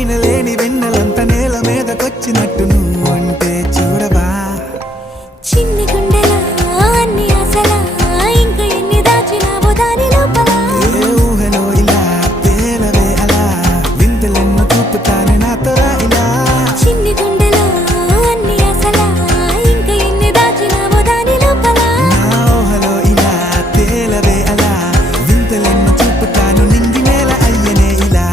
పైన లేని వెన్నెలంత నేల మీదకొచ్చినట్టు నువ్వు అంటే చూడవా చిన్ని గుండెలా అన్ని ఆశలా ఇంకా ఎన్ని దాచినావో దాని లోపల ఏ ఊహలో ఇలా తేలవే అలా వింతలెన్నో చూపుతానే నాతో రా ఇలా చిన్ని గుండెలా అన్ని ఆశలా ఇంకా ఎన్ని దాచినావో దాని లోపల నా ఊహలో ఇలా తేలవే అలా వింతలెన్నో చూపుతాను నింగి నేల అయ్యనే ఇలా